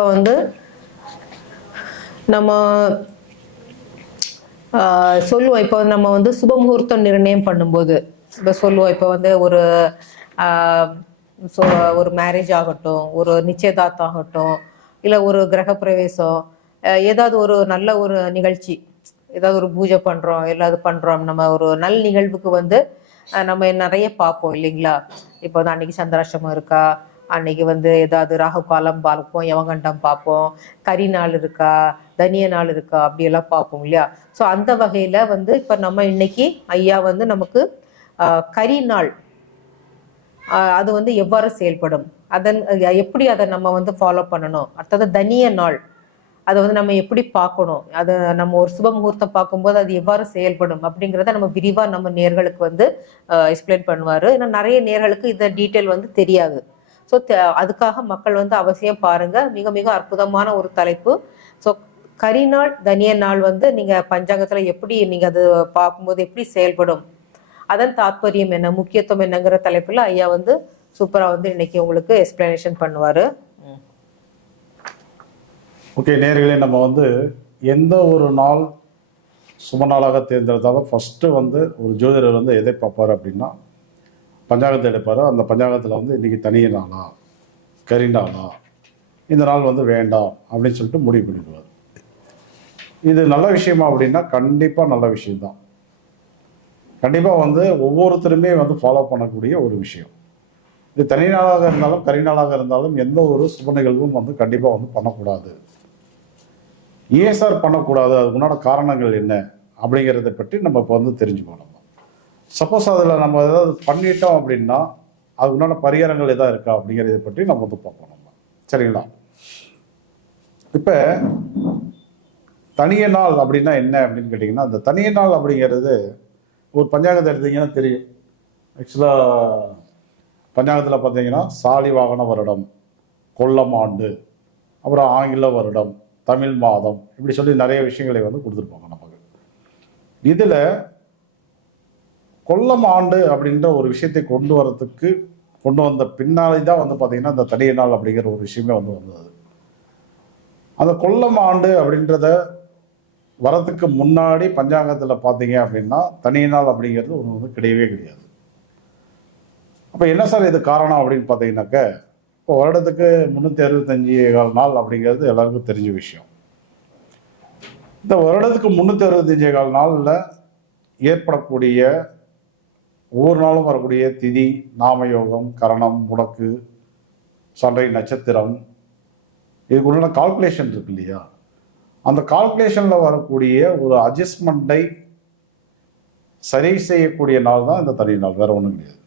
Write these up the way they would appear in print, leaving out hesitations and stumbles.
இப்போ வந்து நம்ம சொல்லுவோம், இப்போ நம்ம வந்து சுப முகூர்த்தம் நிர்ணயம் பண்ணும்போது இப்போ சொல்லுவோம், இப்போ வந்து ஒரு மேரேஜ் ஆகட்டும், ஒரு நிச்சயதார்த்தம் ஆகட்டும், இல்லை ஒரு கிரகப்பிரவேசம், ஏதாவது ஒரு நல்ல ஒரு நிகழ்ச்சி, ஏதாவது ஒரு பூஜை பண்ணுறோம், எல்லாது பண்ணுறோம், நம்ம ஒரு நல் நிகழ்வுக்கு வந்து நம்ம நிறைய பார்ப்போம் இல்லைங்களா? இப்போ வந்து அன்னைக்கு சந்திராஷ்டமம் இருக்கா, அன்னைக்கு வந்து ஏதாவது ராகு காலம் பார்ப்போம், யமகண்டம் பார்ப்போம், கரி நாள் இருக்கா, தனிய நாள் இருக்கா, அப்படியெல்லாம் பார்ப்போம் இல்லையா? ஸோ அந்த வகையில் வந்து இப்போ நம்ம இன்னைக்கு ஐயா வந்து நமக்கு கரி நாள் அது வந்து எவ்வாறு செயல்படும், எப்படி அதை நம்ம வந்து ஃபாலோ பண்ணணும், அடுத்தது தனிய நாள் அதை வந்து நம்ம எப்படி பார்க்கணும், அதை நம்ம ஒரு சுப முகூர்த்தம் பார்க்கும்போது அது எவ்வாறு செயல்படும் அப்படிங்கிறத நம்ம விரிவாக நம்ம நேர்களுக்கு வந்து எக்ஸ்பிளைன் பண்ணுவார். ஏன்னா நிறைய நேர்களுக்கு இந்த டீட்டெயில் வந்து தெரியாது. ஸோ அதுக்காக மக்கள் வந்து அவசியம் பாருங்க, மிக மிக அற்புதமான ஒரு தலைப்பு. ஸோ கரிநாள் தனிய நாள் வந்து நீங்கள் பஞ்சாங்கத்தில் எப்படி நீங்கள் அது பார்க்கும்போது எப்படி செயல்படும், அதன் தாத்பரியம் என்ன, முக்கியத்துவம் என்னங்கிற தலைப்பில் ஐயா வந்து சூப்பராக வந்து இன்னைக்கு உங்களுக்கு எக்ஸ்பிளனேஷன் பண்ணுவார். ஓகே நேர்களே, நம்ம வந்து எந்த ஒரு நாள் சுப நாளாக தேர்ந்தெடுத்தாலும் ஃபஸ்ட்டு வந்து ஒரு ஜோதிடர் வந்து எதை பார்ப்பார் அப்படின்னா பஞ்சாங்கத்தை எடுப்பார். அந்த பஞ்சாங்கத்தில் வந்து இன்றைக்கி தனிய நாளா கரிநாளா, இந்த நாள் வந்து வேண்டாம் அப்படின்னு சொல்லிட்டு முடிவு பண்ணிடுவார். இது நல்ல விஷயமா அப்படின்னா கண்டிப்பாக நல்ல விஷயம்தான். கண்டிப்பாக வந்து ஒவ்வொருத்தருமே வந்து ஃபாலோ பண்ணக்கூடிய ஒரு விஷயம். இது தனி நாளாக இருந்தாலும் கரிநாளாக இருந்தாலும் எந்த ஒரு சுப நிகழ்வும் வந்து கண்டிப்பாக வந்து பண்ணக்கூடாது. ஏன் சார் பண்ணக்கூடாது, அதுக்கு முன்னாடி காரணங்கள் என்ன அப்படிங்கிறத பற்றி நம்ம இப்போ வந்து தெரிஞ்சுக்கணும். சப்போஸ் அதில் நம்ம ஏதாவது பண்ணிட்டோம் அப்படின்னா அதுக்கு முன்னாடி பரிகாரங்கள் எதாவது இருக்கா அப்படிங்கிறத பற்றி நம்ம வந்து பார்ப்போம் நம்ம. சரிங்களா? இப்போ தனிய நாள் அப்படின்னா என்ன அப்படின்னு கேட்டிங்கன்னா, அந்த தனிய நாள் அப்படிங்கிறது ஒரு பஞ்சாங்கத்தை எடுத்தீங்கன்னா தெரியும். ஆக்சுவலாக பஞ்சாங்கத்தில் பார்த்தீங்கன்னா சாலி வாகன வருடம், கொல்லம் ஆண்டு, அப்புறம் ஆங்கில வருடம், தமிழ் மாதம், இப்படி சொல்லி நிறைய விஷயங்களை வந்து கொடுத்துருப்பாங்க நமக்கு. இதில் கொல்லம் ஆண்டு அப்படின்ற ஒரு விஷயத்தை கொண்டு வந்த பின்னாலே தான் வந்து பார்த்தீங்கன்னா இந்த தனிய நாள் அப்படிங்கிற ஒரு விஷயமே வந்து வந்தது. அந்த கொல்லம் ஆண்டு அப்படின்றத வரத்துக்கு முன்னாடி பஞ்சாங்கத்தில் பார்த்தீங்க அப்படின்னா தனிய நாள் அப்படிங்கிறது ஒன்று வந்து கிடையவே கிடையாது. அப்போ என்ன சார் இது காரணம் அப்படின்னு பார்த்தீங்கன்னாக்க, இப்போ வருடத்துக்கு 365 நாள் அப்படிங்கிறது எல்லாருக்கும் தெரிஞ்ச விஷயம். இந்த வருடத்துக்கு 365 நாளில் ஏற்படக்கூடிய ஒவ்வொரு நாளும் வரக்கூடிய திதி, நாமயோகம், கரணம், முடக்கு, சண்டை, நட்சத்திரம், இதுக்குள்ள கால்குலேஷன் இருக்கு இல்லையா? அந்த கால்குலேஷனில் வரக்கூடிய ஒரு அட்ஜஸ்ட்மெண்ட்டை சரி செய்யக்கூடிய நாள் தான் இந்த தனி நாள், வேற ஒன்றும் கிடையாது.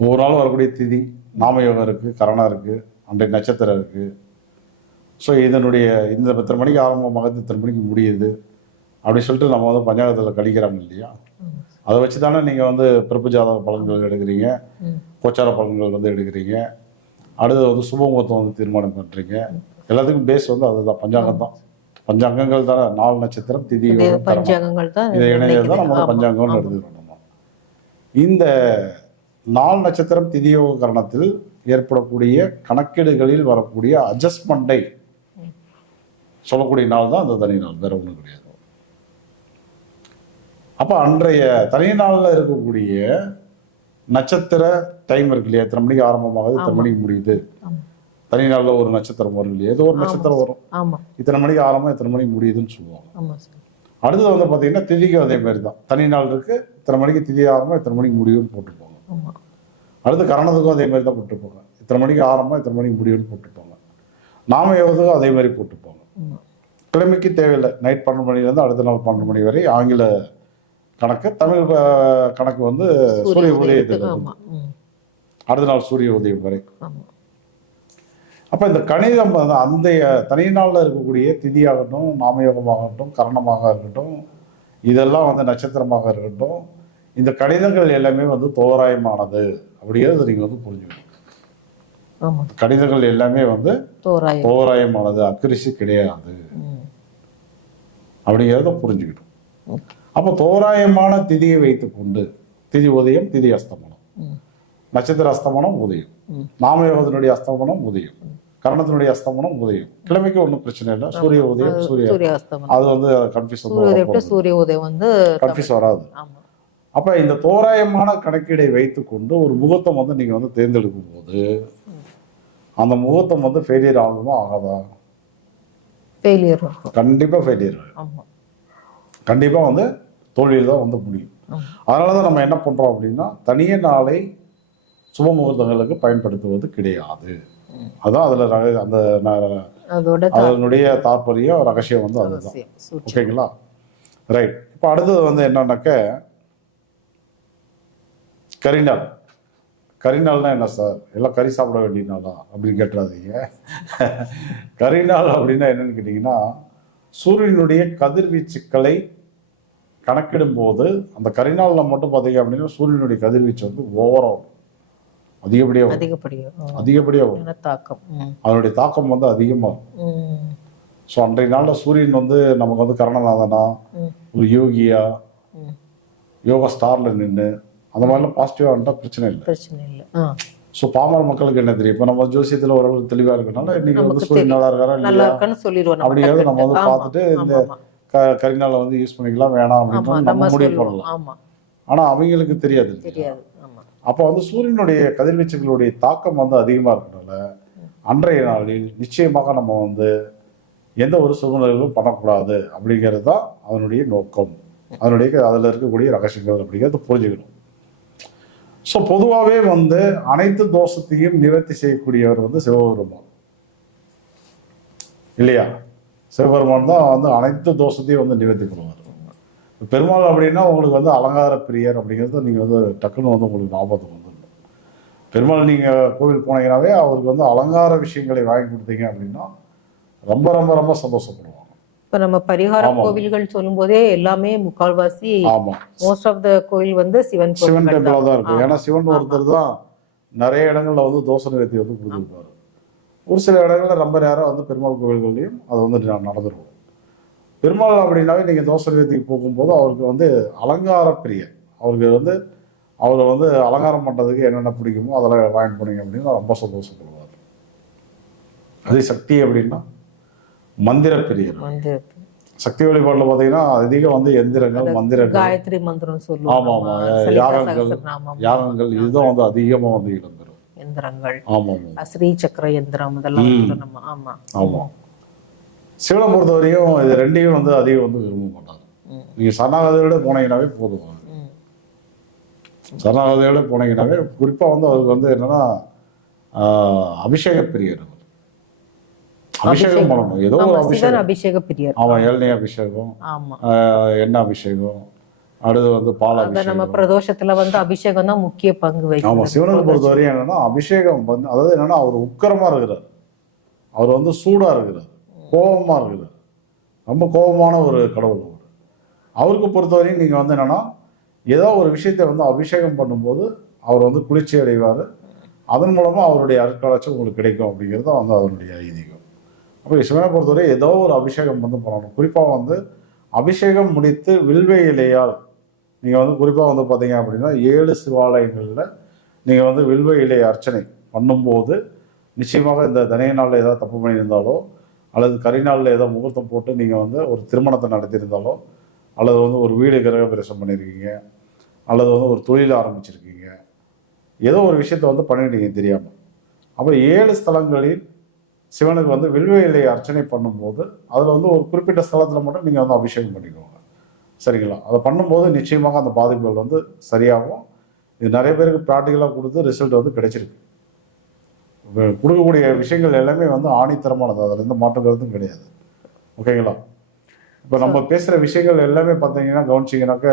ஒவ்வொரு நாளும் வரக்கூடிய திதி, நாமயோகம் இருக்குது, கரணம் இருக்குது, அன்றைய நட்சத்திரம் இருக்குது. ஸோ இதனுடைய இந்த இத்தனை மணிக்கு ஆரம்பமாக இத்தனை மணிக்கு முடியுது அப்படின்னு சொல்லிட்டு நம்ம வந்து பஞ்சாங்கத்தில் கழிக்கிறாங்க இல்லையா? அதை வச்சு தானே நீங்கள் வந்து பிறப்பு ஜாதக பலன்கள் எடுக்கிறீங்க, கோச்சார பலன்கள் வந்து எடுக்கிறீங்க, அடுத்து வந்து சுபமுகூர்த்தம் வந்து தீர்மானம் பண்ணுறீங்க. எல்லாத்துக்கும் பேஸ் வந்து அதுதான், பஞ்சாங்கம் தான். பஞ்சாங்கங்கள் தானே, 4 நட்சத்திரம், திதி, இதை இணைஞ்சது தான் நம்ம பஞ்சாங்கம்னு எடுத்துக்கிறோம். நம்ம இந்த 4 நட்சத்திரம் திதியோக கரணத்தில் ஏற்படக்கூடிய கணக்கீடுகளில் வரக்கூடிய அட்ஜஸ்ட்மெண்ட்டை சொல்லக்கூடிய நாள் தான் அந்த தனி நாள், வேற ஒன்றும் கிடையாது. அப்போ அன்றைய தனி நாளில் இருக்கக்கூடிய நட்சத்திர டைம் இருக்கு இல்லையா? எத்தனை மணிக்கு ஆரம்பமாகுது, எத்தனை மணிக்கு முடியுது. தனி நாளில் ஒரு நட்சத்திரம் வரும் இல்லையா? ஏதோ ஒரு நட்சத்திரம் வரும், இத்தனை மணிக்கு ஆரம்பம் இத்தனை மணிக்கு முடியுதுன்னு சொல்லுவாங்க. அடுத்தது வந்து பார்த்தீங்கன்னா திதிக்கும் அதே மாதிரி தான். தனி நாள் இருக்கு, இத்தனை மணிக்கு திதி ஆரம்பம் இத்தனை மணிக்கு முடியும்னு போட்டுருப்பாங்க. அடுத்து கரணத்துக்கும் அதே மாதிரி தான் போட்டுருப்பாங்க, இத்தனை மணிக்கு ஆரம்பம் இத்தனை மணிக்கு முடியும்னு போட்டுருப்பாங்க. நாம யோகத்துக்கும் அதே மாதிரி போட்டுருப்பாங்க. கிழமைக்கு தேவையில்லை, நைட் 12 மணிலேருந்து அடுத்த நாள் 12 மணி வரை ஆங்கில கணக்கு, தமிழ் கணக்கு வந்து சூரிய உதயத்துக்கு அடுத்த நாள் சூரிய உதயம் வரை. அப்போ இந்த கணிதம் வந்து அந்த தனி நாளில் இருக்கக்கூடிய திதியாகட்டும், நாமயோகமாகட்டும், கரணமாக இருக்கட்டும், இதெல்லாம் வந்து நட்சத்திரமாக இருக்கட்டும், இந்த கணிதங்கள் எல்லாமே வந்து தோராயமானது அப்படிங்கிறது நீங்கள் வந்து புரிஞ்சுக்கணும். கணிதங்கள் எல்லாமே வந்து தோராயமானது, அக்யூரசி கிடையாது அப்படிங்கிறத புரிஞ்சுக்கிட்டோம். அப்போ தோராயமான திதியை வைத்துக்கொண்டு, திதி உதயம், திதி அஸ்தமனம், நட்சத்திர அஸ்தமனம் உதயம், நாமயோகத்தினுடைய அஸ்தமனம் உதயம், கரணத்தினுடைய அஸ்தமனம் உதயம். கிழமைக்கு ஒன்றும் பிரச்சனை இல்லை. சூரிய உதயம் சூரியாஸ்தமனம் அது வந்து கன்ஃபியூஸ் சூரிய உதயம் விட்டு சூரிய உதயம் வந்து கன்ஃபியூஸ் வராது. ஆமா. அப்ப இந்த தோராயமான கணக்கீடை வைத்துக்கொண்டு ஒரு முகூர்த்தம் வந்து நீங்க வந்து தேர்ந்தெடுக்கும் போது அந்த முகூர்த்தம் வந்து ஃபெயிலியர் ஆகுமா ஆகாதா? ஃபெயிலியர். கண்டிப்பா ஃபெயிலியர். ஆமா. கண்டிப்பா வந்து தோல்வியில் தான் வந்து முடியும். அதனாலதான் நம்ம என்ன பண்றோம் அப்படின்னா தனிய நாளை சுப முகூர்த்தங்களுக்கு பயன்படுத்துவது கிடையாது. அதான் அதுல அந்த அதனுடைய தாற்பயம் ரகசியம் வந்து அதுதான். ஓகேங்களா? ரைட். இப்போ அடுத்தது வந்து என்னன்னாக்க கரிநாள். கரிநாள்னா என்ன சார், எல்லாம் கறி சாப்பிட வேண்டிய நாளா அப்படின்னு கேட்டுறாதீங்க. கரிநாள் அப்படின்னா என்னன்னு கேட்டீங்கன்னா சூரியனுடைய கதிர்வீச்சுக்களை கணக்கிடும் போது அந்த கரிநாளில் மட்டும் பார்த்தீங்க அப்படின்னா சூரியனுடைய கதிர்வீச்சு வந்து ஓவரால் அதிகப்படியாக தாக்கம், அதனுடைய தாக்கம் வந்து அதிகமாகும். ஸோ அன்றைய நாளில் சூரியன் வந்து நமக்கு வந்து கரணநாதனா ஒரு யோகியா யோகா ஸ்டார்ல நின்று அந்த மாதிரிலாம் பாசிட்டிவா வந்துட்டா பிரச்சனை இல்லை. ஸோ பாமர மக்களுக்கு என்ன தெரியும், இப்போ நம்ம ஜோசியத்தில் ஓரளவுக்கு தெளிவாக இருக்கனால இன்னைக்கு வந்து சூரியன் நல்லா இருக்காரா இல்லையா அப்படிங்கிறத நம்ம வந்து பார்த்துட்டு இந்த கரிநாளை வந்து யூஸ் பண்ணிக்கலாம் வேணாம் அப்படின்னு நம்ம முடிவு பண்ணலாம். ஆனால் அவங்களுக்கு தெரியாது. அப்போ வந்து சூரியனுடைய கதிர்வீச்சுகளுடைய தாக்கம் வந்து அதிகமாக இருக்கனால அன்றைய நாளில் நிச்சயமாக நம்ம வந்து எந்த ஒரு சூழ்நிலைகளும் பண்ணக்கூடாது அப்படிங்கிறது தான் அதனுடைய நோக்கம். அதில் இருக்கக்கூடிய ரகசியங்கள் அப்படிங்கிறத புரிஞ்சுக்கணும். ஸோ பொதுவாகவே வந்து அனைத்து தோஷத்தையும் நிவர்த்தி செய்யக்கூடியவர் வந்து சிவபெருமான் இல்லையா? சிவபெருமான் தான் வந்து அனைத்து தோஷத்தையும் வந்து நிவர்த்தி பண்ணுவார். பெருமாள் அப்படின்னா உங்களுக்கு வந்து அலங்கார பிரியர் அப்படிங்கிறது நீங்கள் வந்து டக்குன்னு வந்து உங்களுக்கு ஞாபகத்துக்கு வந்துடணும். பெருமாள் நீங்கள் கோவில் போனீங்கன்னாவே அவருக்கு வந்து அலங்கார விஷயங்களை வாங்கி கொடுத்தீங்க அப்படின்னா ரொம்ப ரொம்ப ரொம்ப சந்தோஷப்படுவாங்க. இப்போ நம்ம பரிகார கோவில்கள் சொல்லும் போதே எல்லாமே முக்கால்வாசி மோஸ்ட் ஆஃப் த கோயில் வந்து சிவன் டெம்பிளா தான் இருக்கும். ஏன்னா சிவன் ஒருத்தர் தான் நிறைய இடங்கள்ல வந்து தோஷ நிவர்த்தி வந்து கொடுத்துருப்பாரு. ஒரு சில இடங்கள்ல ரொம்ப நேரம் வந்து பெருமாள் கோவில்கள்லையும் அது வந்து நடந்துருக்கும். பெருமாள் அப்படின்னாவே நீங்கள் தோஷ நிவர்த்திக்கு போகும்போது அவருக்கு வந்து அலங்கார பிரியர். அவருக்கு வந்து அவரை வந்து அலங்காரம் பண்ணுறதுக்கு என்னென்ன பிடிக்குமோ அதெல்லாம் வாங்கி போனீங்க அப்படின்னு ரொம்ப சந்தோஷப்படுவார். அதே சக்தி அப்படின்னா மந்திர பிரியர். சக்தி வழிபாட்டில் பார்த்தீங்கன்னா அதிகம் வந்து எந்திரங்கள் மந்திரங்கள் காயத்ரி மந்திரம் சொல்லுவாங்க. ஆமா ஆமா யாகங்கள் இதுதான் வந்து அதிகமா வந்து இடம்பெறும். எந்திரங்கள் ஆமா ஸ்ரீ சக்கர எந்திரம் இதெல்லாம் நம்ம ஆமா ஆமா. சிவனை பொறுத்த வரையும் இது ரெண்டையும் வந்து அதிகம் வந்து விரும்ப மாட்டாங்க. நீங்க சரணாகதியோட போனீங்கன்னாவே போதும். சரணாகதியோட போனீங்கன்னாவே குறிப்பா வந்து அவருக்கு வந்து என்னன்னா அபிஷேக பிரியர். அபிஷேகம் பண்ணணும். ஏதோ ஒரு அபிஷேக பிரியர். ஆமா, இளநீ அபிஷேகம், எண்ணெய் அபிஷேகம், அடுத்து வந்து பால் அபிஷேகம். நம்ம பிரதோஷத்துல வந்து அபிஷேகம் தான் முக்கிய பங்கு வகிக்கும். ஆமா, சிவனுக்கு பொறுத்த வரையும் என்னன்னா அபிஷேகம் வந்து அதாவது என்னன்னா அவர் உக்கிரமா இருக்கிறார், அவர் வந்து சூடா இருக்கிறார், கோபமா இருக்கிறார், ரொம்ப கோபமான ஒரு கடவுள் அவர். அவருக்கு பொறுத்தவரையும் நீங்க வந்து என்னன்னா ஏதோ ஒரு விஷயத்தை வந்து அபிஷேகம் பண்ணும்போது அவர் வந்து குளிர்ச்சி அடைவார். அதன் மூலமா அவருடைய அருட்காட்சி உங்களுக்கு கிடைக்கும் அப்படிங்கிறது தான் வந்து அதனுடைய ஐதீகம். அப்போ சிவனை பொறுத்தவரை ஏதோ ஒரு அபிஷேகம் வந்து பண்ணணும். குறிப்பாக வந்து அபிஷேகம் முடித்து வில்வ இலையால் நீங்கள் வந்து குறிப்பாக வந்து பார்த்தீங்க அப்படின்னா 7 சிவாலயங்களில் நீங்கள் வந்து வில்வ இலை அர்ச்சனை பண்ணும்போது நிச்சயமாக இந்த தனிய நாளில் ஏதாவது தப்பு பண்ணியிருந்தாலோ அல்லது கரிநாளில் ஏதோ முகூர்த்தம் போட்டு நீங்கள் வந்து ஒரு திருமணத்தை நடத்தியிருந்தாலோ அல்லது வந்து ஒரு வீடு கிரக பிரவேசம் பண்ணியிருக்கீங்க அல்லது வந்து ஒரு தொழில் ஆரம்பிச்சிருக்கீங்க, ஏதோ ஒரு விஷயத்த வந்து பண்ணிட்டீங்க தெரியாமல். அப்போ 7 ஸ்தலங்களில் சிவனுக்கு வந்து வில்வ இலை அர்ச்சனை பண்ணும்போது அதில் வந்து ஒரு குறிப்பிட்ட ஸ்தலத்தில் மட்டும் நீங்கள் வந்து அபிஷேகம் பண்ணிக்கோங்க. சரிங்களா? அதை பண்ணும்போது நிச்சயமாக அந்த பாதிப்புகள் வந்து சரியாகும். இது நிறைய பேருக்கு ப்ராக்டிக்கலாக கொடுத்து ரிசல்ட் வந்து கிடைச்சிருக்கு. கொடுக்கக்கூடிய விஷயங்கள் எல்லாமே வந்து ஆணித்தரமானது, அதில் எந்த மாற்று கருத்தும் கிடையாது. ஓகேங்களா? இப்போ நம்ம பேசுகிற விஷயங்கள் எல்லாமே பார்த்தீங்கன்னா கவனிச்சிங்கனாக்க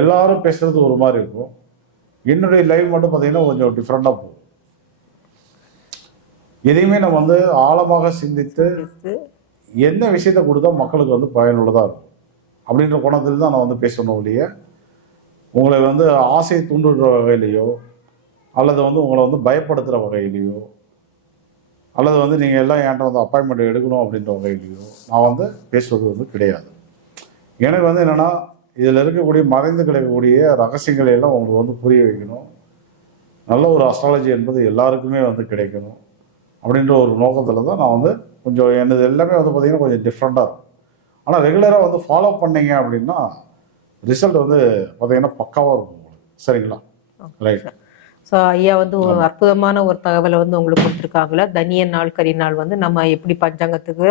எல்லாரும் பேசுறது ஒரு மாதிரி இருக்கும். என்னுடைய லைவ் மட்டும் பார்த்தீங்கன்னா கொஞ்சம் டிஃப்ரெண்டாக போகும். எதையுமே நம்ம வந்து ஆழமாக சிந்தித்து எந்த விஷயத்தை கொடுத்தா மக்களுக்கு வந்து பயனுள்ளதாக இருக்கும் அப்படின்ற கோணத்தில் தான் நான் வந்து பேசணும் ஒழிய உங்களை வந்து ஆசையை தூண்டுற வகையிலையோ அல்லது வந்து உங்களை வந்து பயப்படுத்துகிற வகையிலையோ அல்லது வந்து நீங்கள் எல்லாம் என்கிட்ட வந்து அப்பாயின்மெண்ட் எடுக்கணும் அப்படின்ற வகையிலையோ நான் வந்து பேசுவது வந்து கிடையாது. எனக்கு வந்து என்னென்னா இதில் இருக்கக்கூடிய மறைந்து கிடைக்கக்கூடிய ரகசியங்களை எல்லாம் உங்களுக்கு வந்து புரிய வைக்கணும். நல்ல ஒரு அஸ்ட்ராலஜி என்பது எல்லாருக்குமே வந்து கிடைக்கணும். அப்படின்ற ஒரு நோக்கத்தில் தான் நான் வந்து கொஞ்சம் எனது எல்லாமே வந்து பார்த்தீங்கன்னா கொஞ்சம் டிஃப்ரெண்ட்டாக இருக்கும். ஆனால் ரெகுலராக வந்து ஃபாலோ பண்ணீங்க அப்படின்னா ரிசல்ட் வந்து பார்த்தீங்கன்னா பக்காவாக இருக்கும் உங்களுக்கு. சரிங்களா? ரைட். ஸோ ஐயா வந்து ஒரு அற்புதமான ஒரு தகவலை வந்து உங்களுக்கு கொடுத்துருக்காங்களா. தனிய நாள் கரி நாள் வந்து நம்ம எப்படி பஞ்சாங்கத்துக்கு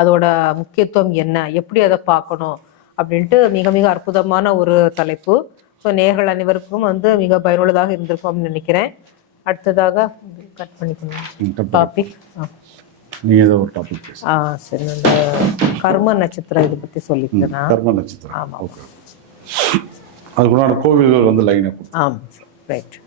அதோட முக்கியத்துவம் என்ன, எப்படி அதை பார்க்கணும் அப்படின்ட்டு மிக மிக அற்புதமான ஒரு தலைப்பு. ஸோ நேயர்கள் அனைவருக்கும் வந்து மிக பயனுள்ளதாக இருந்திருக்கும் அப்படின்னு நினைக்கிறேன். அடுத்ததாக கட் பண்ணிக்கணும் டாபிக். நீங்கள் ஏதோ ஒரு டாபிக் பேசுங்க. சரி, அந்த கர்ம நட்சத்திரம் இதை பற்றி சொல்லிக்கிறேன். கர்ம நட்சத்திரம். ஆமாம். ஓகே. அதுக்குள்ளான கோவில்கள் வந்து லைனாக. ஆமாம், ரைட்.